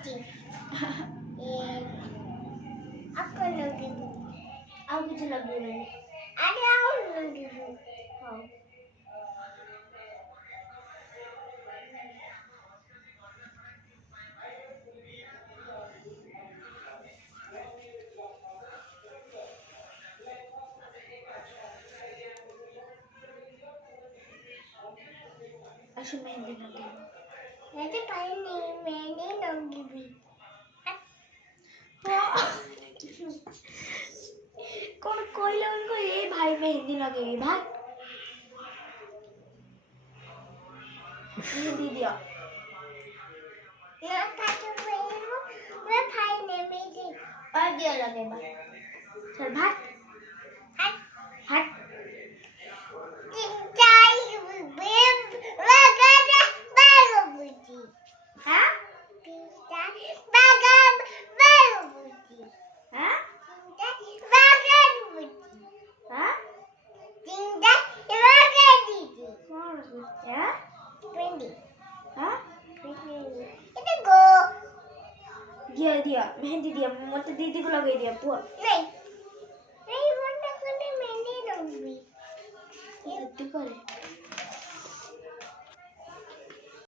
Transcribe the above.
बुच्ची ये आपको लगी आप कुछ लगी नहीं अरे आओ लगी हाँ अच्छा मेहंदी लगी मेरे भाई नहीं मैंने लगी भी कौन कोई उनको ये भाई मेहंदी लगेगी भाई मेहंदी दिया ये भाई ने मेहंदी और दिया लगे भाई चल भाग हट हट दिया मेहंदी दिया मतलब दीदी को लगा दिया पुआ नहीं